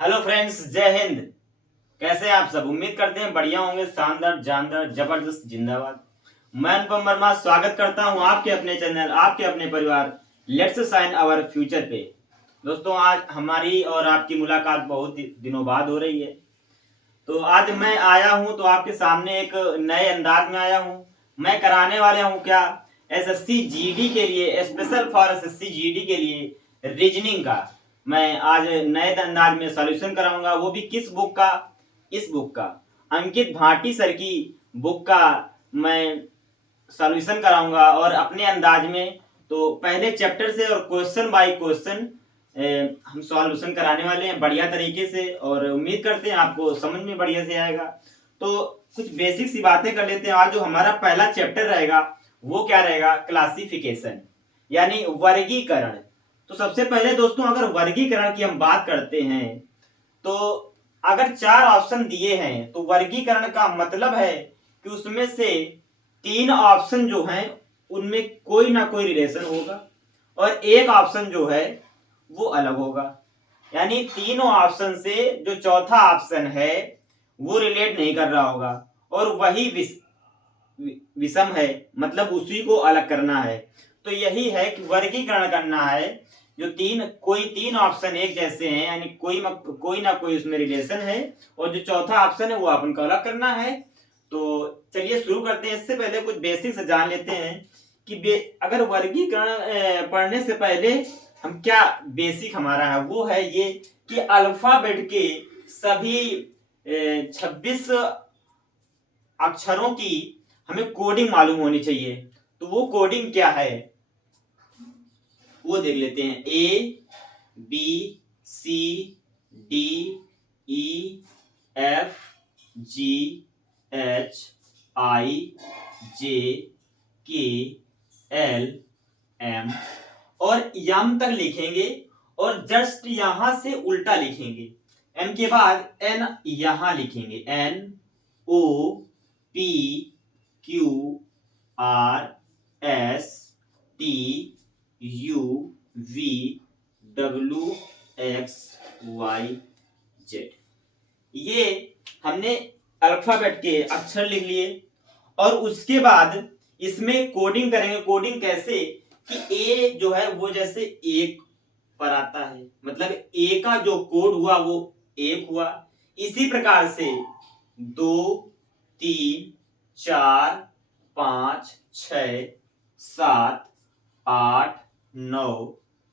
Hello friends, जय हिंद। कैसे हैं आप सब? उम्मीद करते हैं बढ़िया होंगे। शानदार, जानदार, जबरदस्त, जिंदाबाद। मैं अनुपम वर्मा स्वागत करता हूं आपके अपने चैनल, आपके अपने परिवार लेट्स साइन आवर फ्यूचर पे। दोस्तों, आज हमारी और आपकी मुलाकात बहुत दिनों बाद हो रही है। तो आज मैं आया हूं तो आपके सामने एक नए अंदाज में आया हूं। मैं कराने वाला हूं क्या, एसएससी जीडी के लिए, स्पेशल फॉर एसएससी जीडी के लिए रीजनिंग का मैं आज नए अंदाज में सॉल्यूशन कराऊंगा। वो भी किस बुक का? इस बुक का, अंकित भाटी सर की बुक का मैं सॉल्यूशन कराऊंगा और अपने अंदाज में। तो पहले चैप्टर से और क्वेश्चन बाय क्वेश्चन हम सॉल्यूशन कराने वाले हैं बढ़िया तरीके से, और उम्मीद करते हैं आपको समझ में बढ़िया से आएगा। तो कुछ बेसिक सी बातें कर लेते हैं। आज जो हमारा पहला चैप्टर रहेगा वो क्या रहेगा? क्लासिफिकेशन, यानी वर्गीकरण। तो सबसे पहले दोस्तों, अगर वर्गीकरण की हम बात करते हैं तो अगर चार ऑप्शन दिए हैं तो वर्गीकरण का मतलब है कि उसमें से तीन ऑप्शन जो हैं उनमें कोई ना कोई रिलेशन होगा और एक ऑप्शन जो है वो अलग होगा। यानी तीनों ऑप्शन से जो चौथा ऑप्शन है वो रिलेट नहीं कर रहा होगा और वही विषम है, मतलब उसी को अलग करना है। तो यही है कि वर्गीकरण करना है। जो कोई तीन ऑप्शन एक जैसे हैं, यानी कोई ना कोई उसमें रिलेशन है, और जो चौथा ऑप्शन है वो अपन को अलग करना है। तो चलिए शुरू करते हैं। इससे पहले कुछ बेसिक से जान लेते हैं कि अगर वर्गीकरण पढ़ने से पहले हम क्या बेसिक हमारा है, वो है ये कि अल्फाबेट के सभी 26 अक्षरों की हमें कोडिंग मालूम होनी चाहिए। तो वो कोडिंग क्या है वो देख लेते हैं। A B C D E F G H I J K L M, और यम तक लिखेंगे और जस्ट यहां से उल्टा लिखेंगे। एम के बाद एन यहां लिखेंगे। N O P Q R S T U V W X Y Z. ये हमने अल्फाबेट के अक्षर लिख लिए और उसके बाद इसमें कोडिंग करेंगे। कोडिंग कैसे कि ए जो है वो जैसे एक पर आता है, मतलब ए का जो कोड हुआ वो एक हुआ। इसी प्रकार से 2 3 4 5 6 7 8 9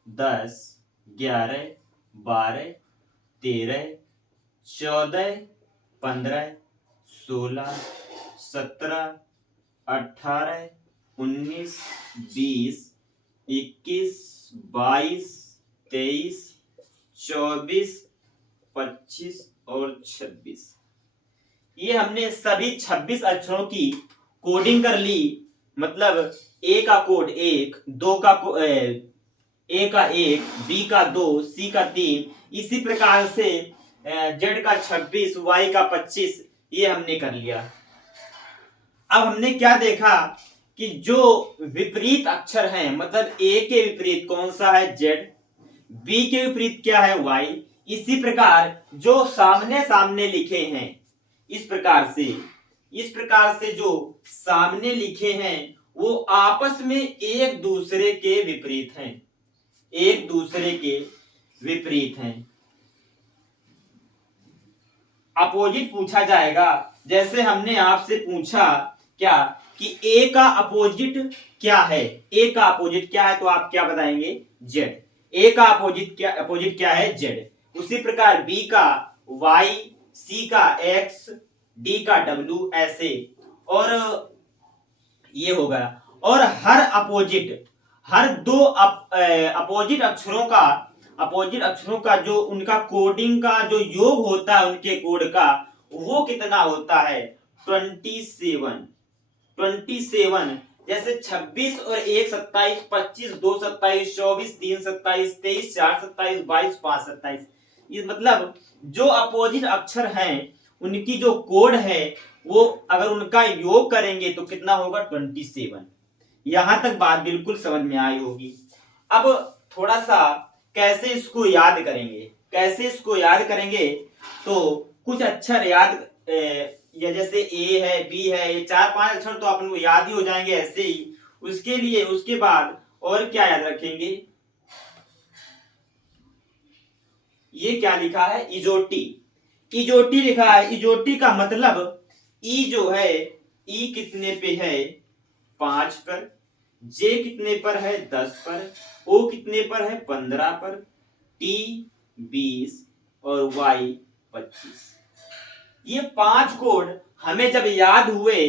10 11 12 13 14 15 16 17 18 19 20 21 22 23 24 25 और 26। ये हमने सभी 26 अक्षरों की कोडिंग कर ली। मतलब ए का कोड एक, ए का एक, बी का दो, सी का तीन, इसी प्रकार से जेड का 26, वाई का 25, ये हमने कर लिया। अब हमने क्या देखा कि जो विपरीत अक्षर हैं, मतलब ए के विपरीत कौन सा है? जेड। बी के विपरीत क्या है? वाई। इसी प्रकार जो सामने सामने लिखे हैं, इस प्रकार से जो सामने लिखे हैं वो आपस में एक दूसरे के विपरीत हैं, एक दूसरे के विपरीत हैं। अपोजिट पूछा जाएगा। जैसे हमने आपसे पूछा क्या कि ए का अपोजिट क्या है? ए का अपोजिट क्या है? तो आप क्या बताएंगे? जेड। ए का अपोजिट क्या है? जेड। उसी प्रकार बी का वाई, सी का एक्स, डी का डब्ल्यू, ऐसे। और ये हो गया। और हर दो अपोजिट अक्षरों का जो उनका कोडिंग का जो योग होता है उनके कोड का, वो कितना होता है? 27। जैसे 26 और 1 27, 25 2 27, 24 3 27, 23 4 27, 22 5 27। ये मतलब जो अपोजिट अक्षर हैं उनकी जो कोड है वो अगर उनका योग करेंगे तो कितना होगा? 27। यहां तक बात बिल्कुल समझ में आई होगी। अब थोड़ा सा कैसे इसको याद करेंगे। कैसे इसको याद करेंगे, तो कुछ अक्षर याद या जैसे ए है, बी है, ये 4-5 अक्षर तो अपन को याद ही हो जाएंगे ऐसे ही। उसके लिए उसके बाद और क्या याद रखेंगे, ये क्या लिखा है, इजोटी। इजोटी लिखा है। इजोटी का मतलब ई जो है, ई कितने पे है 5 पर, जे कितने पर है 10 पर, ओ कितने पर है 15 पर, टी 20 और वाई 25। ये 5 कोड हमें जब याद हुए,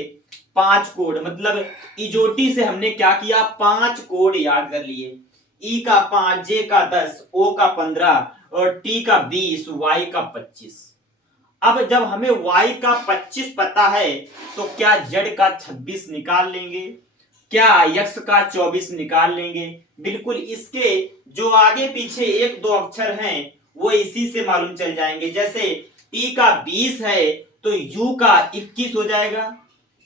5 कोड मतलब इजोटी से हमने क्या किया, 5 कोड याद कर लिए। ई का 5, जे का 10, ओ का 15 और टी का 20, वाई का 25। अब जब हमें y का 25 पता है तो क्या z का 26 निकाल लेंगे, क्या x का 24 निकाल लेंगे। बिल्कुल, इसके जो आगे पीछे 1-2 अक्षर हैं वो इसी से मालूम चल जाएंगे। जैसे t का 20 है तो u का 21 हो जाएगा,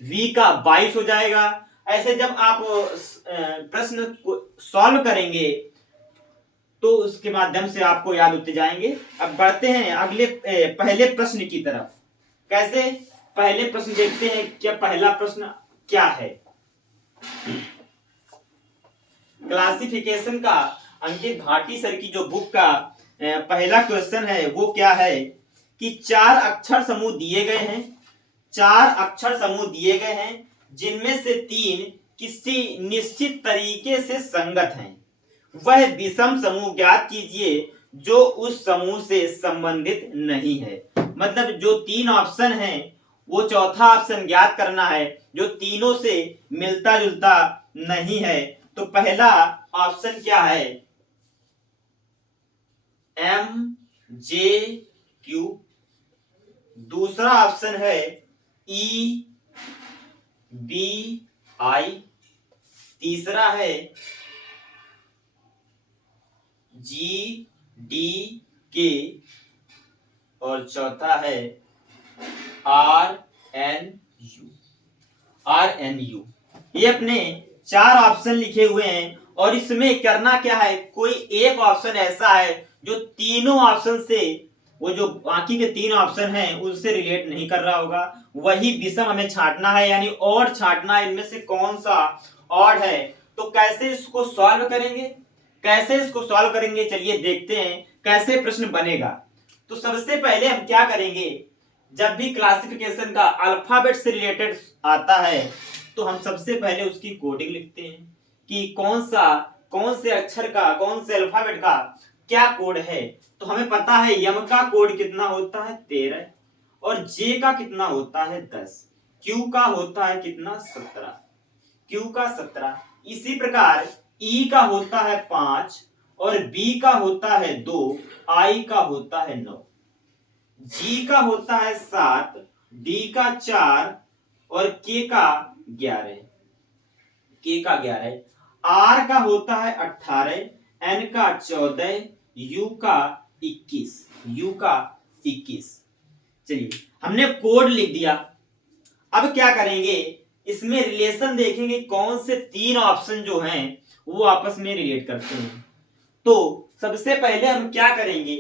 v का 22 हो जाएगा। ऐसे जब आप प्रश्न को सॉल्व करेंगे तो उसके माध्यम से आपको याद होते जाएंगे। अब बढ़ते हैं अगले पहले प्रश्न की तरफ। कैसे, पहले प्रश्न देखते हैं, क्या पहला प्रश्न क्या है। क्लासिफिकेशन का अंकित भाटी सर की जो बुक का पहला क्वेश्चन है वो क्या है कि 4 अक्षर समूह दिए गए हैं, 4 अक्षर समूह दिए गए हैं जिनमें से 3 किसी निश्चित तरीके से संगत हैं। वह विषम समूह ज्ञात कीजिए जो उस समूह से संबंधित नहीं है। मतलब जो 3 ऑप्शन हैं वो चौथा ऑप्शन ज्ञात करना है जो तीनों से मिलता जुलता नहीं है। तो पहला ऑप्शन क्या है, एम जे क्यू। दूसरा ऑप्शन है ई बी आई। तीसरा है जी डी के और चौथा है आर एन यू। ये अपने 4 ऑप्शन लिखे हुए हैं और इसमें करना क्या है, कोई एक ऑप्शन ऐसा है जो तीनों ऑप्शन से, वो जो बाकी के 3 ऑप्शन हैं उससे रिलेट नहीं कर रहा होगा, वही विषम हमें छांटना है, यानी ऑड छांटना है, इनमें से कौन सा ऑड है। तो कैसे इसको सॉल्व करेंगे, चलिए देखते हैं कैसे प्रश्न बनेगा। तो सबसे पहले हम क्या करेंगे, जब भी क्लासिफिकेशन का अल्फाबेट से रिलेटेड आता है तो हम सबसे पहले उसकी कोडिंग लिखते हैं कि कौन से अक्षर का, कौन से अल्फाबेट का क्या कोड है। तो हमें पता है यम का कोड कितना होता है 13 और जे का कितना होता है 10, क्यू का होता है कितना 17। इसी प्रकार ई का होता है 5 और बी का होता है 2, आई का होता है 9, जी का होता है 7, डी का 4 और के का 11। आर का होता है 18, एन का 14, यू का 21। चलिए हमने कोड लिख दिया। अब क्या करेंगे, इसमें रिलेशन देखेंगे कौन से 3 ऑप्शन जो हैं वो आपस में रिलेट करते हैं। तो सबसे पहले हम क्या करेंगे,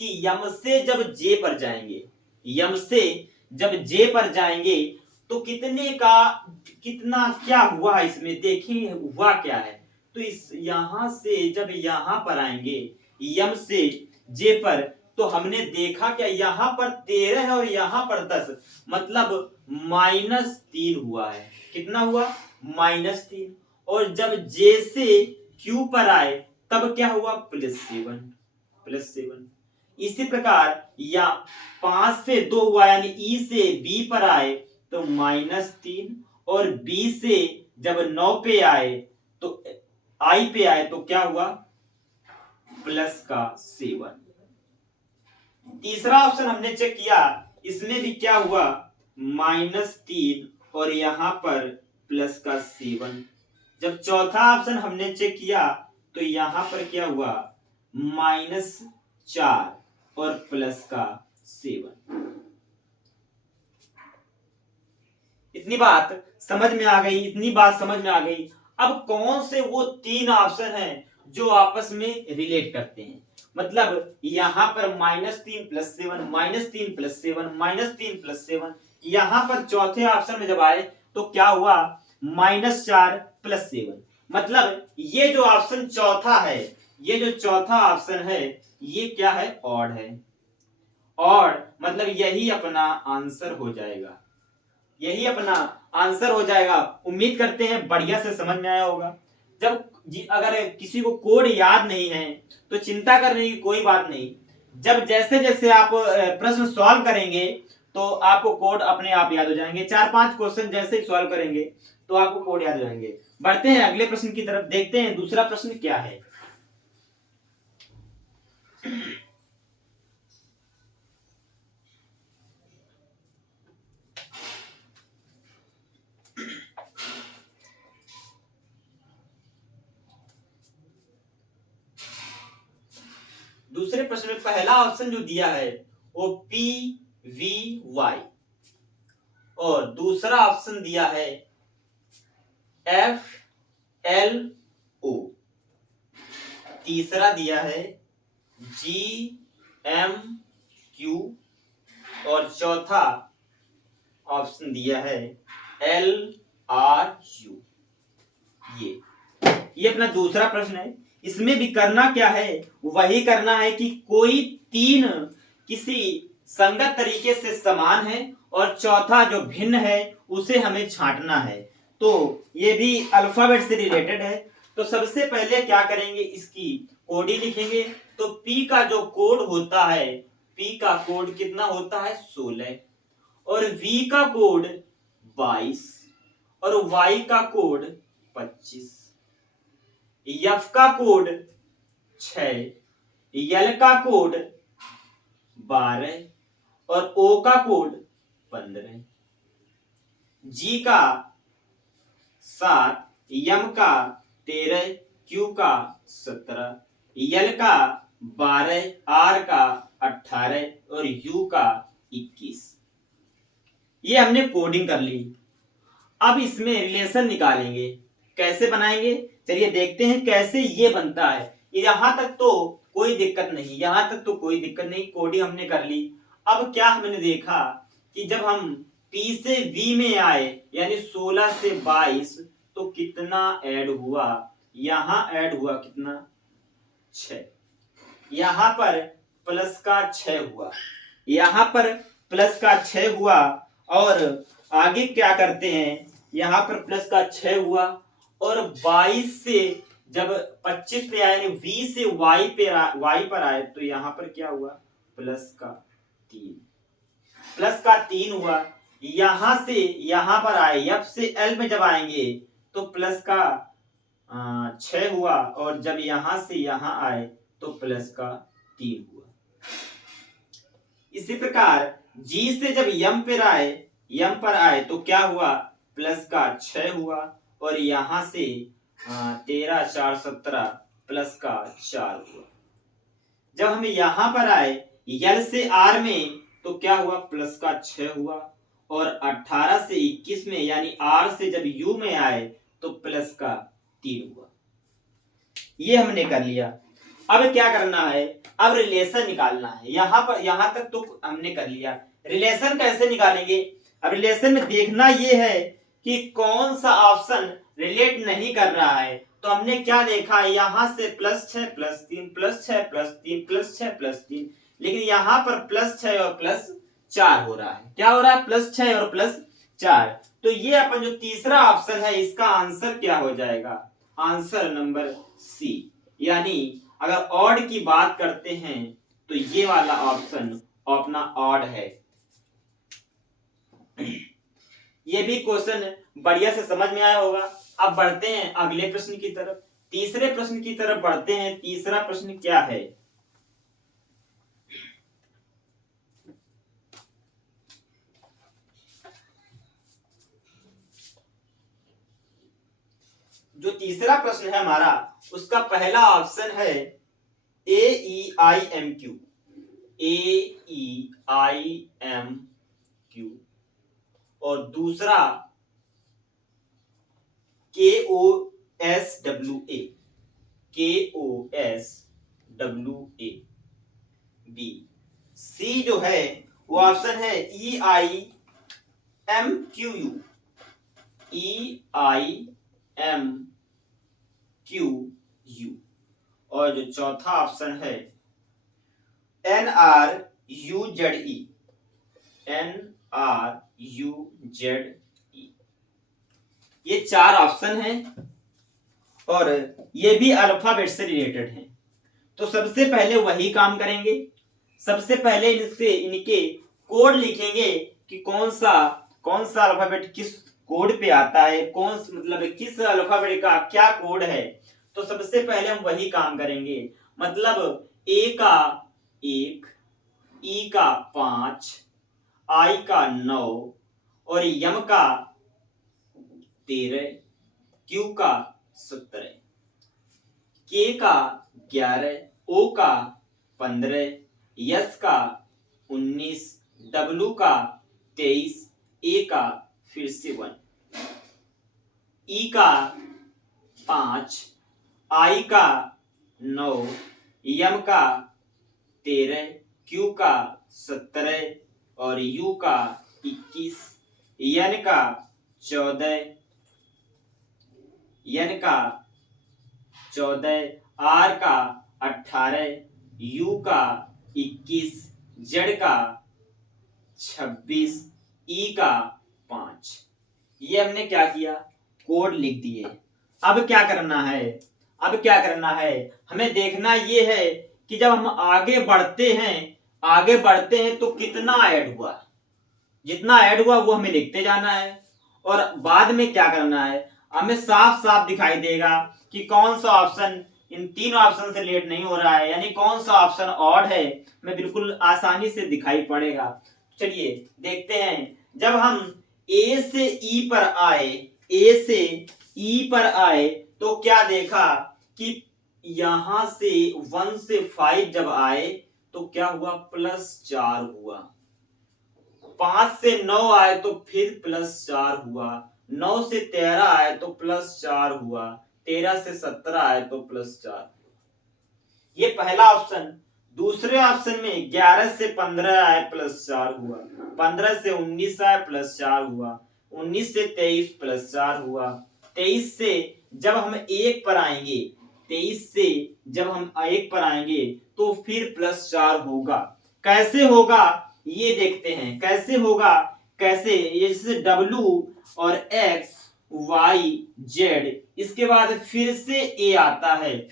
कि यम से जब जे पर जाएंगे तो कितना क्या हुआ इसमें देखेंगे, हुआ क्या है। तो इस यहां से जब यहां पर आएंगे यम से जे पर, तो हमने देखा क्या यहां पर 13 है और यहां पर 10, मतलब -3 हुआ है। कितना हुआ, -3। और जब जे से क्यू पर आए तब क्या हुआ, +7। इसी प्रकार या 5 से 2 हुआ, यानी ई से बी पर आए तो -3 और बी से जब 9 पे आए तो आई पे आए तो क्या हुआ, +7। तीसरा ऑप्शन हमने चेक किया, इसमें भी क्या हुआ, -3 और यहां पर +7। जब चौथा ऑप्शन हमने चेक किया तो यहां पर क्या हुआ, -4 और +7। इतनी बात समझ में आ गई। अब कौन से वो 3 ऑप्शन हैं जो आपस में रिलेट करते हैं। मतलब यहां पर -3 + 7 -3 + 7 -3 + 7, यहां पर चौथे ऑप्शन में जब आए तो क्या हुआ -4 + 7। मतलब ये जो ऑप्शन चौथा है, ये जो चौथा ऑप्शन है ये क्या है ऑड है। ऑड मतलब यही अपना आंसर हो जाएगा, यही अपना आंसर हो जाएगा। उम्मीद करते हैं बढ़िया से समझ में आया होगा। जब अगर किसी को कोड याद नहीं है तो चिंता करने की कोई बात नहीं। जब जैसे जैसे आप प्रश्न सॉल्व करेंगे तो आपको कोड अपने आप याद हो जाएंगे। 4-5 क्वेश्चन जैसे ही सॉल्व करेंगे तो आपको कोड याद हो जाएंगे। बढ़ते हैं अगले प्रश्न की तरफ, देखते हैं दूसरा प्रश्न क्या है। दूसरे प्रश्न में पहला ऑप्शन जो दिया है वो PVY और दूसरा ऑप्शन दिया है FLO, तीसरा दिया है GMQ और चौथा ऑप्शन दिया है LRU। ये अपना दूसरा प्रश्न है। इसमें भी करना क्या है, वही करना है कि कोई तीन किसी संगत तरीके से समान है और चौथा जो भिन्न है उसे हमें छांटना है। तो ये भी अल्फाबेट से रिलेटेड है। तो सबसे पहले क्या करेंगे, इसकी कोडी लिखेंगे। तो P का जो कोड होता है, P का कोड कितना होता है 16 और V का कोड 22 और Y का कोड 25, F का कोड 6, L का कोड 12 और O का कोड 15, G का 7, M का 13, Q का 17, L का 12, R का 18 और U का 21। ये हमने कोडिंग कर ली। अब इसमें रिलेशन निकालेंगे। कैसे बनाएंगे चलिए देखते हैं कैसे ये बनता है। यहां तक तो कोई दिक्कत नहीं, यहां तक तो कोई दिक्कत नहीं, कोडिंग हमने कर ली। अब क्या हमने देखा कि जब हम P से V में आए यानी 16 से 22 तो कितना ऐड हुआ, यहां ऐड हुआ कितना 6, यहां पर प्लस का 6 हुआ, यहां पर प्लस का 6 हुआ और आगे क्या करते हैं, यहां पर प्लस का 6 हुआ और 22 से जब 25 पे आए V से Y पर आए तो यहां पर क्या हुआ प्लस का 3, प्लस का 3 हुआ। यहां से यहां पर आए F से L में जब आएंगे तो प्लस का 6 हुआ और जब यहां से यहां आए तो प्लस का 3 हुआ। इसी प्रकार G से जब M पर आए तो क्या हुआ प्लस का 6 हुआ और यहां से 13 4 17 प्लस का 4 हुआ। जब हम यहां पर आए L से R में तो क्या हुआ प्लस का 6 हुआ और 18 से 21 में यानी R से जब U में आए तो प्लस का 3 हुआ। ये हमने कर लिया। अब क्या करना है, अब रिलेशन निकालना है। यहां तक तो हमने कर लिया। रिलेशन कैसे निकालेंगे, अब रिलेशन में देखना ये है कि कौन सा ऑप्शन रिलेट नहीं कर रहा है। तो हमने क्या देखा, यहां से +6 +3 +6 +3 +6 +3, लेकिन यहां पर +6 और +4 हो रहा है। क्या हो रहा है +6 और +4। तो ये अपन जो तीसरा ऑप्शन है इसका आंसर क्या हो जाएगा, आंसर नंबर सी। यानी अगर ऑड की बात करते हैं तो ये वाला ऑप्शन अपना ऑड है। ये भी क्वेश्चन बढ़िया से समझ में आया होगा। अब बढ़ते हैं अगले प्रश्न की तरफ, तीसरे प्रश्न की तरफ बढ़ते हैं। तीसरा प्रश्न क्या है, जो तीसरा प्रश्न है हमारा उसका पहला ऑप्शन है AEIMQ, AEIMQ और दूसरा KOSWA। KOSWA। सी जो है वो ऑप्शन है EIMQU। EIMQU। और जो चौथा ऑप्शन है NRUZE। NRUZE। ये चार ऑप्शन हैं और ये भी अल्फाबेट से रिलेटेड हैं। तो सबसे पहले वही काम करेंगे। सबसे पहले इनके कोड लिखेंगे कि कौन सा अल्फाबेट किस कोड पे आता है, मतलब किस अल्फाबेट का क्या कोड है। तो सबसे पहले हम वही काम करेंगे। मतलब ए का 1, ई का 5, आई का 9 और यम का 13, क्यू का 17, के का 11, ओ का 15, यस का 19, डब्लू का 23, ए का फिर से 1, ई का 5, आई का 9, यम का 13, क्यू का 17 और यू का 21, एन का 14, आर का 18, यू का 21, जेड का 26, ई का 5। ये हमने क्या किया, कोड लिख दिए। अब क्या करना है, हमें देखना ये है कि जब हम आगे बढ़ते हैं तो कितना ऐड हुआ। जितना ऐड हुआ वो हमें लिखते जाना है और बाद में क्या करना है, हमें साफ साफ दिखाई देगा कि कौन सा ऑप्शन इन तीन ऑप्शन से रिलेट नहीं हो रहा है, यानी कौन सा ऑप्शन ऑड है, हमें बिल्कुल आसानी से दिखाई पड़ेगा। चलिए देखते हैं। जब हम ए से ई पर आए तो क्या देखा कि यहां से 1 से 5 जब आए तो क्या हुआ, +4 हुआ। 5 से 9 आए तो फिर +4 हुआ। 9 से 13 आए तो +4 हुआ। 13 से 17 आए तो +4। ये पहला ऑप्शन। दूसरे ऑप्शन में 11 से 15 आए +4 हुआ। 15 से 19 आए +4 हुआ। 19 से 23 +4 हुआ। 23 से जब हम 1 पर आएंगे तो फिर +4 होगा। कैसे होगा ये देखते हैं। कैसे ये जैसे W और X Y Z, इसके बाद फिर से A आता है।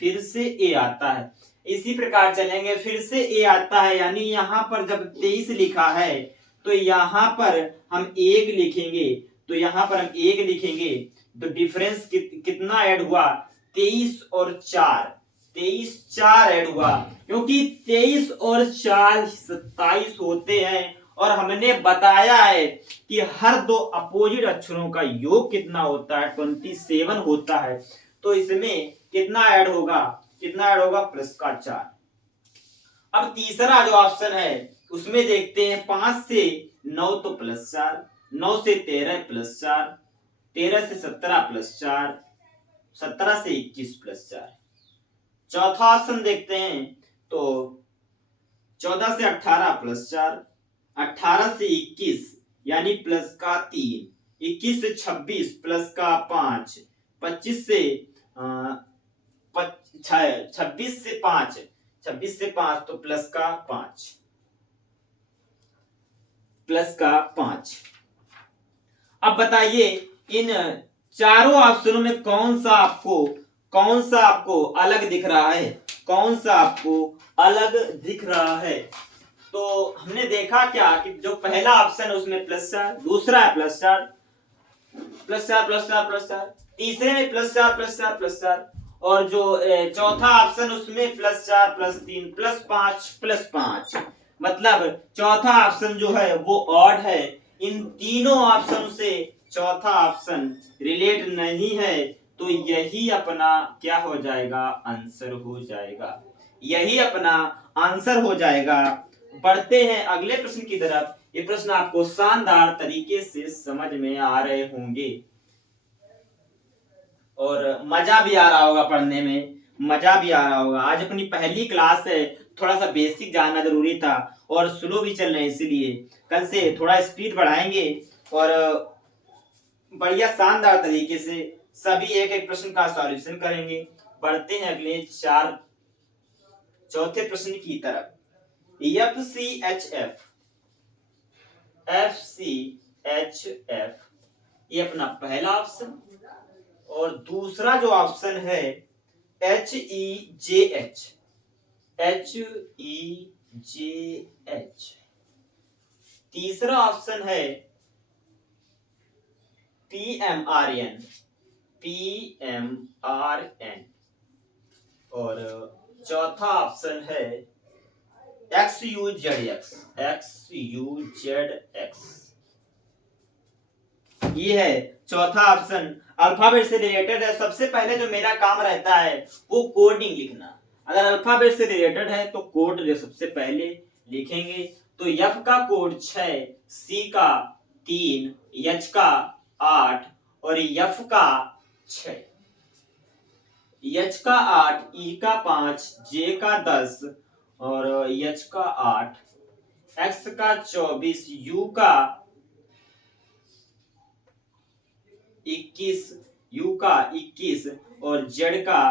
इसी प्रकार चलेंगे, फिर से A आता है, यानी यहाँ पर जब 23 लिखा है तो यहाँ पर हम 1 लिखेंगे तो डिफरेंस कितना ऐड हुआ, 23 और 4 ऐड हुआ, क्योंकि 23 और 4 27 होते हैं और हमने बताया है कि हर दो अपोजिट अक्षरों का योग कितना होता है, 27 होता है। तो इसमें कितना ऐड होगा, +4। अब तीसरा जो ऑप्शन है उसमें देखते हैं 5 से 9 तो +4, 9 से 13 +4, 13 से 17 +4, 17 से 21 +4। चौथा ऑप्शन देखते हैं तो 14 से 18 +4, 18 से 21 यानी +3, 21 से 26 +5, 26 से 26 से 5 तो +5। अब बताइए इन चारों ऑप्शनों में कौन सा आपको अलग दिख रहा है। तो हमने देखा क्या कि जो पहला ऑप्शन है उसमें +4, दूसरा है +4, तीसरे में +4 और जो चौथा ऑप्शन उसमें +4 +3 +5। मतलब चौथा ऑप्शन जो है वो ऑड है। इन तीनों ऑप्शन से चौथा ऑप्शन रिलेट नहीं है, तो यही अपना क्या हो जाएगा, आंसर हो जाएगा। बढ़ते हैं अगले प्रश्न की तरफ। ये प्रश्न आपको शानदार तरीके से समझ में आ रहे होंगे और मजा भी आ रहा होगा पढ़ने में। मजा भी आ रहा होगा। आज अपनी पहली क्लास है, थोड़ा सा बेसिक जानना जरूरी था और स्लो भी चल रहे हैं, इसीलिए कल से थोड़ा स्पीड बढ़ाएंगे और बढ़िया शानदार तरीके से सभी एक एक प्रश्न का सॉल्यूशन करेंगे। बढ़ते हैं अगले चौथे प्रश्न की तरफ। FCHF ये अपना पहला ऑप्शन और दूसरा जो ऑप्शन है HEJH। तीसरा ऑप्शन है PMRN और चौथा ऑप्शन है XUZX। ये है चौथा ऑप्शन, अल्फाबेट से रिलेटेड है। सबसे पहले जो मेरा काम रहता है वो कोडिंग लिखना। अगर अल्फाबेट से रिलेटेड है तो कोड जो सबसे पहले लिखेंगे। तो F का कोड 6, C का 3, H का 8 और F का 6। H का 8, E का 5, J का 10 और H का 8, X का 24, U का 21 और Z का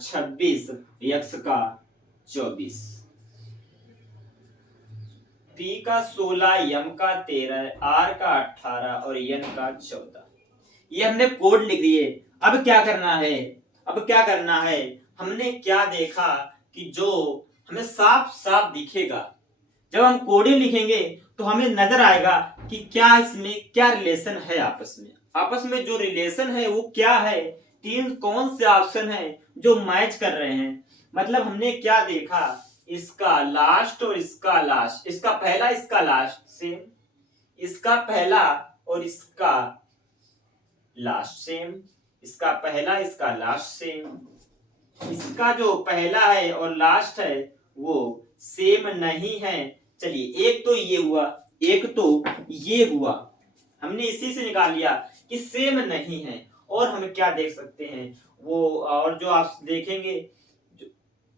26, X का 24, P का 16, M का 13, R का 18 और N का 14। ये हमने कोड लिख दिए। अब क्या करना है? हमने क्या देखा कि जो हमें साफ साफ दिखेगा, जब हम कोडिंग लिखेंगे तो हमें नजर आएगा कि क्या इसमें क्या रिलेशन है आपस में जो रिलेशन है वो क्या है, तीन कौन से ऑप्शन है जो मैच कर रहे हैं। मतलब हमने क्या देखा, इसका लास्ट और इसका लास्ट, इसका पहला इसका लास्ट सेम, इसका पहला और इसका लास्ट सेम, इसका पहला इसका लास्ट सेम, इसका जो पहला है और लास्ट है वो सेम नहीं है। चलिए एक तो ये हुआ, एक तो ये हुआ, हमने इसी से निकाल लिया कि सेम नहीं है। और हम क्या देख सकते हैं वो, और जो आप देखेंगे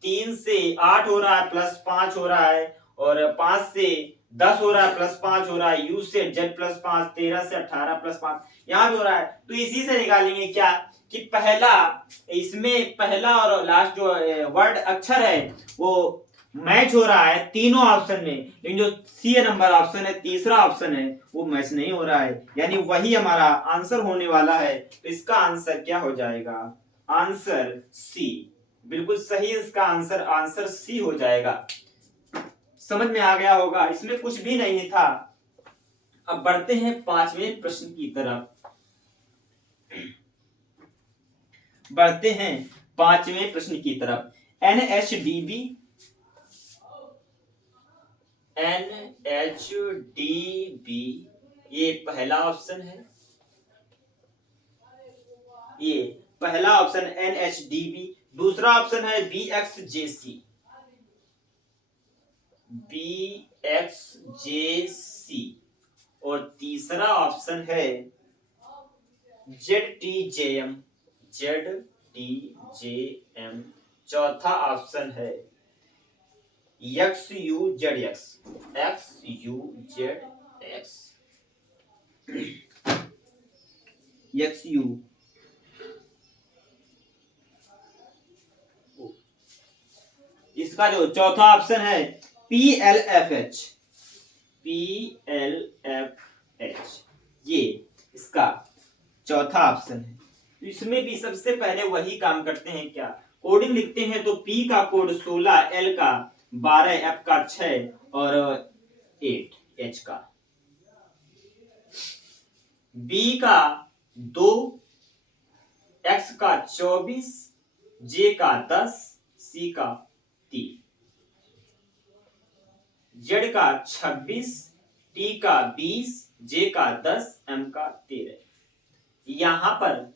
3 से 8 हो रहा है प्लस 5 हो रहा है और 5 से 10 हो रहा है प्लस 5 हो रहा है, U से Z प्लस 5, 13 से 18 प्लस 5 यहाँ भी हो रहा है। तो इसी से निकालेंगे क्या कि पहला, इसमें पहला और लास्ट जो वर्ड अक्षर है वो मैच हो रहा है तीनों ऑप्शन में, लेकिन जो सी नंबर ऑप्शन है, तीसरा ऑप्शन है, वो मैच नहीं हो रहा है, यानी वही हमारा आंसर होने वाला है। तो इसका आंसर क्या हो जाएगा? Answer C. बिल्कुल सही, इसका आंसर सी हो जाएगा। समझ में आ गया होगा, इसमें कुछ भी नहीं था। अब बढ़ते हैं पांचवें प्रश्न की तरफ। NHDB ये पहला ऑप्शन है, ये पहला ऑप्शन NHDB। दूसरा ऑप्शन है BXJC और तीसरा ऑप्शन है ZTJM। चौथा ऑप्शन है XUZX। इसका जो चौथा ऑप्शन है PLFH। ये इसका चौथा ऑप्शन है। तो इसमें भी सबसे पहले वही काम करते हैं, क्या कोडिंग लिखते हैं। तो P का कोड 16, L का 12, F का 6 और 8, H का, B का 2, X का 24, J का 10, C का 3, Z का 26, T का 20, J का 10, M का 13। यहाँ पर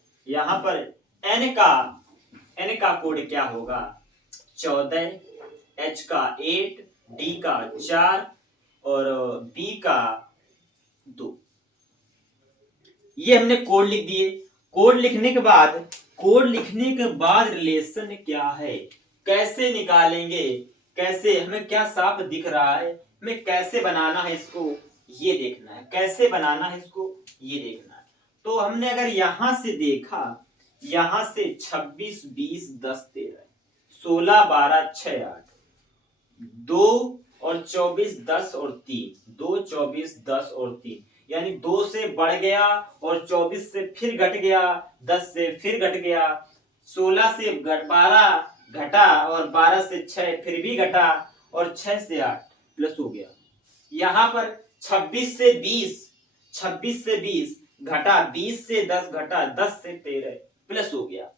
N का कोड क्या होगा? 14, H का 8, D का 4 और B का 2। ये हमने कोड लिख दिए। कोड लिखने के बाद कोड लिखने के बाद रिलेशन क्या है, कैसे निकालेंगे, कैसे, हमें क्या साफ दिख रहा है, हमें कैसे बनाना है इसको, ये देखना है, कैसे बनाना है इसको, ये देखना है। तो हमने अगर यहां से देखा, यहां से 26 20 10 13 16 12 6 8 2 और 24 10 और 3 2 24 10 और 3 यानी 2 से बढ़ गया और 24 से फिर घट गया, 10 से फिर घट गया, 16 से 12 घटा और 12 से 6 फिर भी घटा और 6 से 8 प्लस हो गया। यहाँ पर 26 से 20 26 से 20 घटा, 20 से 10 घटा, 10 से 13 प्लस हो गया।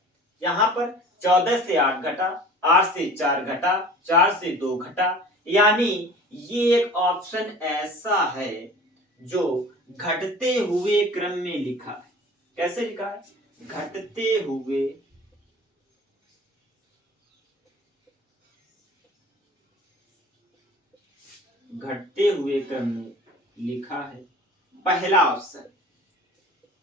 यहाँ पर 14 से 8 घटा, 8 से 4 घटा, 4 से 2 घटा, यानी ये एक ऑप्शन ऐसा है जो घटते हुए क्रम में लिखा है। कैसे लिखा है? घटते हुए क्रम में लिखा है, पहला ऑप्शन।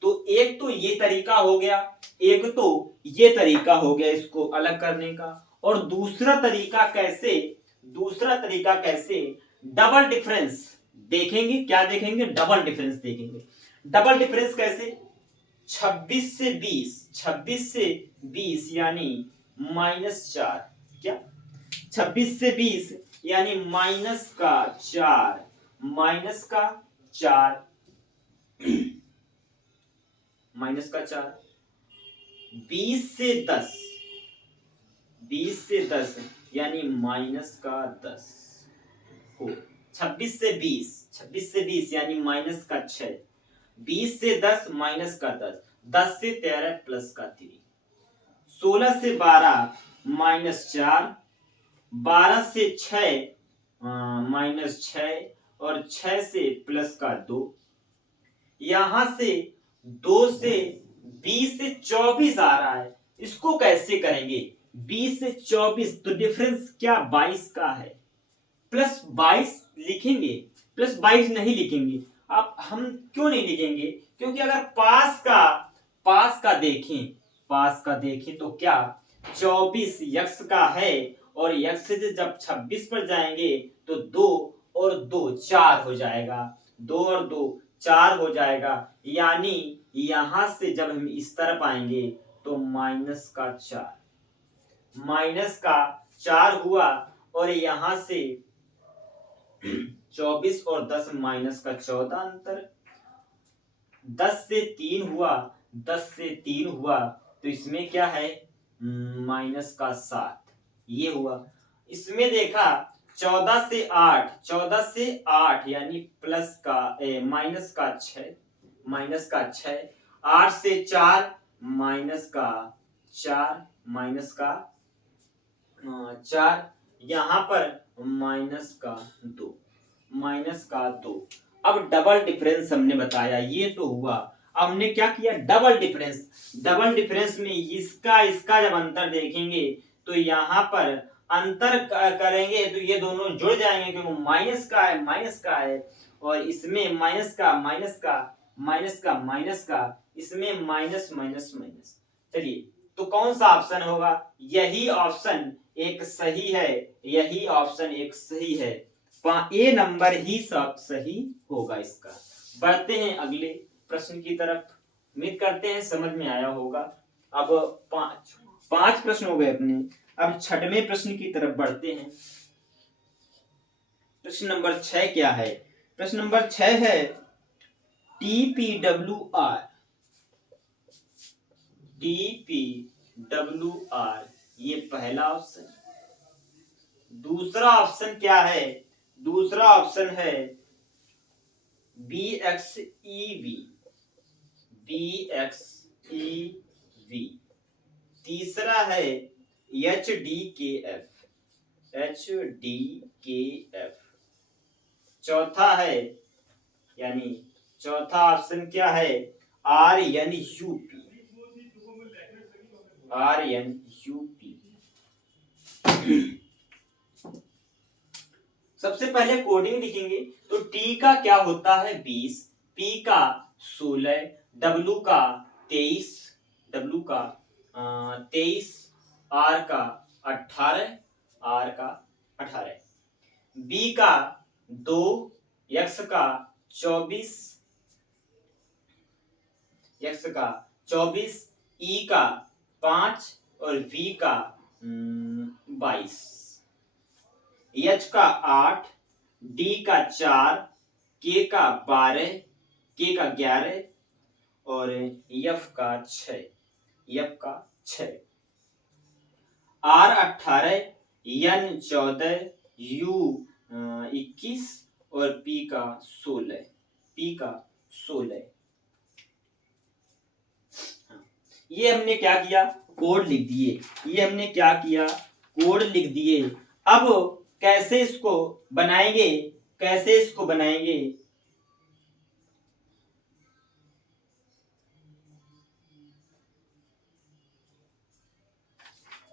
तो एक तो ये तरीका हो गया, एक तो ये तरीका हो गया इसको अलग करने का, और दूसरा तरीका कैसे डबल डिफरेंस देखेंगे। क्या देखेंगे? डबल डिफरेंस देखेंगे। डबल डिफरेंस कैसे? 26 से 20 यानी -4, क्या 26 से 20 यानी माइनस का 4 20 से 10 यानी -10 हो। 26 से 20 यानी -6, 20 से 10 -10, 10 से 13 +3, 16 से 12 -4, 12 से 6 -6 और 6 से +2। यहां से 2 से 20 से 24 आ रहा है, इसको कैसे करेंगे? 20 से 24 तो डिफरेंस क्या 22 का है, +22 लिखेंगे, +22 नहीं लिखेंगे। अब हम क्यों नहीं लिखेंगे? क्योंकि अगर पास का देखें तो क्या 24 यक्स का है, और यक्स से जब 26 पर जाएंगे तो 2 और 2 4 हो जाएगा, 2 और 2 4 हो जाएगा। यानी यहां से जब हम इस तरफ आएंगे तो -4 हुआ, और यहां से 24 और 10 -14 अंतर, 10 से 3 हुआ, तो इसमें क्या है -7, ये हुआ। इसमें देखा 14 से 8 यानी -6, 8 से 4 -4, यहाँ पर -2। अब डबल डिफरेंस हमने बताया, ये तो हुआ। अब हमने क्या किया? डबल डिफरेंस में इसका जब अंतर देखेंगे तो यहाँ पर अंतर करेंगे तो ये दोनों जुड़ जाएंगे, क्योंकि माइनस का है, और इसमें माइनस का, इसमें माइनस। चलिए, तो कौन सा ऑप्शन होगा? यही ऑप्शन एक सही है, ए नंबर ही सब सही होगा इसका। बढ़ते हैं अगले प्रश्न की तरफ। उम्मीद करते हैं समझ में आया होगा। अब पांच प्रश्न हो गए अपने। अब छठवें प्रश्न की तरफ बढ़ते हैं। प्रश्न नंबर 6 क्या है? प्रश्न नंबर 6 है TPWR, ये पहला ऑप्शन। दूसरा ऑप्शन क्या है? दूसरा ऑप्शन है BXEV। तीसरा है HDKF। चौथा है, यानी चौथा ऑप्शन क्या है? RNUP। सबसे पहले कोडिंग लिखेंगे। तो T का क्या होता है? 20, P का 16, W का 23, आर का 18, आर का 18, बी का 2, एक्स का 24, एक्स का 24, ई का 5 और वी का 22, एच का 8, डी का 4, के का 12, के का 11 और एफ का 6, एफ का 6, आर 18, एन 14, यू 21 और पी का 16, पी का 16। ये हमने क्या किया, कोड लिख दिए, ये हमने क्या किया, कोड लिख दिए। अब कैसे इसको बनाएंगे, कैसे इसको बनाएंगे,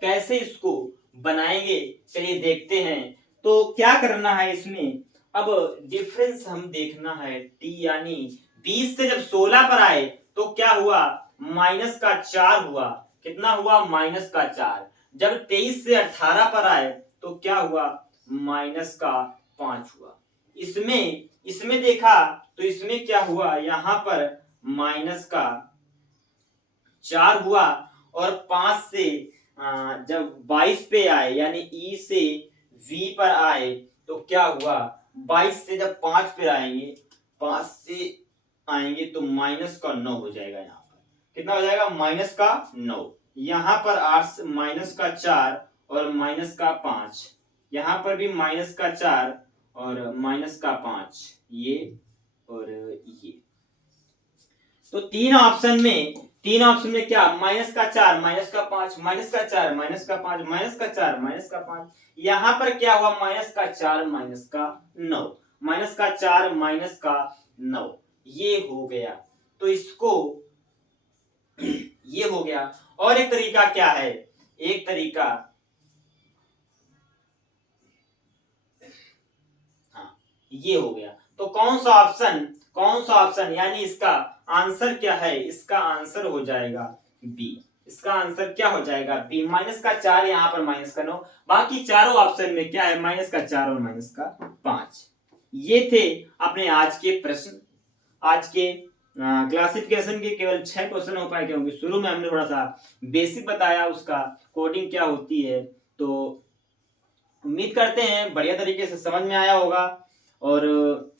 कैसे इसको बनाएंगे, चलिए देखते हैं। तो क्या करना है इसमें, अब डिफरेंस हम देखना है, टी यानी 20 से जब 16 पर आए तो क्या हुआ, माइनस का 4 हुआ, कितना हुआ, माइनस का 4। जब 23 से 18 पर आए तो क्या हुआ, माइनस का 5 हुआ। इसमें इसमें देखा तो इसमें क्या हुआ, यहां पर माइनस का 4 हुआ और 5 से जब 22 पे आए यानी ई से वी पर आए तो क्या हुआ, 22 से जब 5 पे आएंगे, 5 से आएंगे तो माइनस का 9 हो जाएगा। यहाँ पर कितना हो जाएगा, माइनस का 9। यहाँ पर माइनस का 4 और माइनस का 5, यहाँ पर भी माइनस का 4 और माइनस का 5, ये और ये। तो तीन ऑप्शन में क्या, माइनस का 4, माइनस का 5, माइनस का 4, माइनस का 5, माइनस का 4, माइनस का 5। यहाँ पर क्या हुआ, माइनस का 4, माइनस का 9, माइनस का 4, माइनस का 9, ये हो गया। तो इसको ये हो गया। और एक तरीका क्या है, एक तरीका, हाँ ये हो गया। तो कौन सा ऑप्शन यानी इसका आंसर क्या है, इसका आंसर हो जाएगा बी। इसका आंसर क्या हो जाएगा, बी। माइनस का 4, यहाँ पर माइनस का 9, बाकी चारों ऑप्शन में क्या है, माइनस का 4 और माइनस का 5। ये थे अपने आज के प्रश्न। आज के क्लासिफिकेशन के केवल 6 क्वेश्चन हो पाए, क्योंकि शुरू में हमने थोड़ा सा बेसिक बताया उसका, कोडिंग क्या होती है। तो उम्मीद करते हैं बढ़िया तरीके से समझ में आया होगा और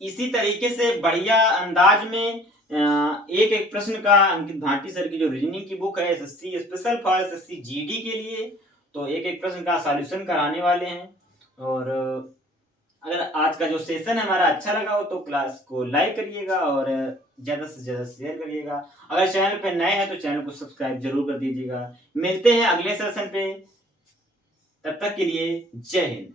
इसी तरीके से बढ़िया अंदाज में एक एक प्रश्न का अंकित भाटी सर की जो रीजनिंग की बुक है SSC special for SSC GD के लिए, तो एक एक प्रश्न का सॉल्यूशन कराने वाले हैं। और अगर आज का जो सेशन हमारा अच्छा लगा हो तो क्लास को लाइक करिएगा और ज्यादा से ज्यादा शेयर करिएगा। अगर चैनल पे नए हैं तो चैनल को सब्सक्राइब जरूर कर दीजिएगा। मिलते हैं अगले सेशन पे, तब तक के लिए जय हिंद।